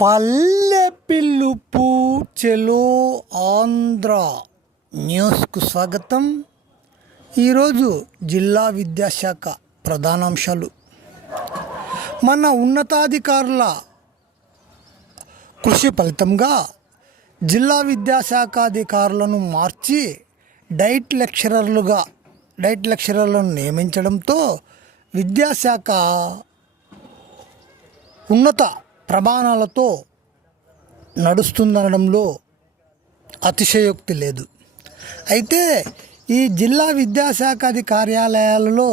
పల్లె పిలుపు చెలో ఆంధ్ర న్యూస్కు స్వాగతం. ఈరోజు జిల్లా విద్యాశాఖ ప్రధానాంశాలు. మన ఉన్నతాధికారుల కృషి ఫలితంగా జిల్లా విద్యాశాఖాధికారులను మార్చి డైట్ లెక్చరర్లను నియమించడంతో విద్యాశాఖ ఉన్నత ప్రమాణాలతో నడుస్తుందనడంలో అతిశయోక్తి లేదు. అయితే ఈ జిల్లా విద్యాశాఖ కార్యాలయాలలో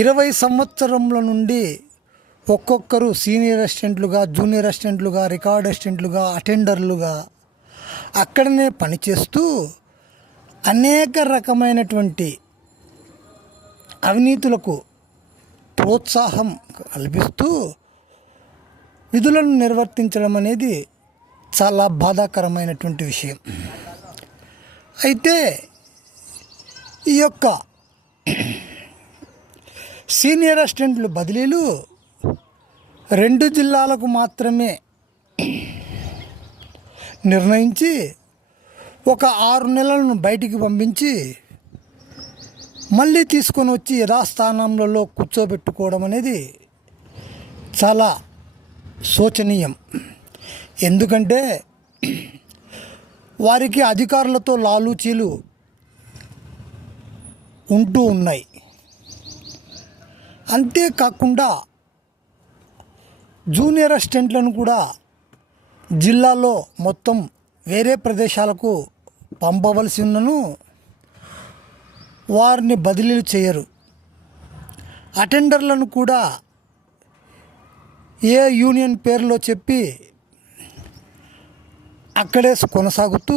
20 సంవత్సరముల నుండి ఒక్కొక్కరు సీనియర్ అసిస్టెంట్లుగా, జూనియర్ అసిస్టెంట్లుగా, రికార్డ్ అసిస్టెంట్లుగా, అటెండర్లుగా అక్కడనే పనిచేస్తూ అనేక రకమైనటువంటి అవినీతులకు ప్రోత్సాహం కల్పిస్తూ విధులను నిర్వర్తించడం అనేది చాలా బాధాకరమైనటువంటి విషయం. అయితే ఈ యొక్క సీనియర్ అసిస్టెంట్లు బదిలీలు 2 జిల్లాలకు మాత్రమే నిర్ణయించి ఒక 6 నెలలను బయటికి పంపించి మళ్ళీ తీసుకొని వచ్చి యథాస్థానంలో కూర్చోబెట్టుకోవడం అనేది చాలా శోచనీయం. ఎందుకంటే వారికి అధికారులతో లాలూచీలు ఉంటూ ఉన్నాయి. అంతేకాకుండా జూనియర్ అసిస్టెంట్లను కూడా జిల్లాలో మొత్తం వేరే ప్రదేశాలకు పంపవలసి ఉన్నను వారిని బదిలీలు చేయరు. అటెండర్లను కూడా ఏ యూనియన్ పేరులో చెప్పి అక్కడే కొనసాగుతూ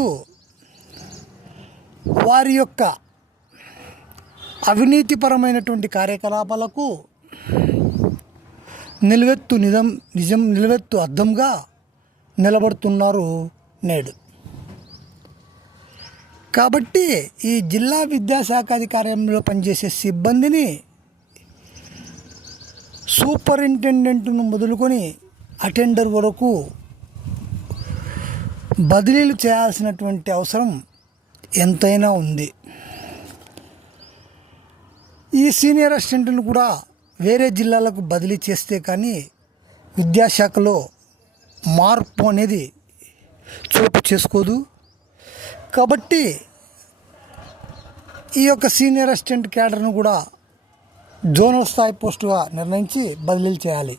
వారి యొక్క అవినీతిపరమైనటువంటి కార్యకలాపాలకు నిలువెత్తు అద్దంగా నిలబడుతున్నారు నేడు. కాబట్టి ఈ జిల్లా విద్యాశాఖాధికార్యంలో పనిచేసే సిబ్బందిని సూపరింటెండెంట్ను మొదలుకొని అటెండర్ వరకు బదిలీలు చేయాల్సినటువంటి అవసరం ఎంతైనా ఉంది. ఈ సీనియర్ అసిస్టెంట్ను కూడా వేరే జిల్లాలకు బదిలీ చేస్తే కానీ విద్యాశాఖలో మార్పు అనేది చోటు చేసుకోదు. కాబట్టి ఈ యొక్క సీనియర్ అసిస్టెంట్ క్యాడర్ను కూడా జోనల్ స్థాయి పోస్టుగా నిర్ణయించి బదిలీలు చేయాలి.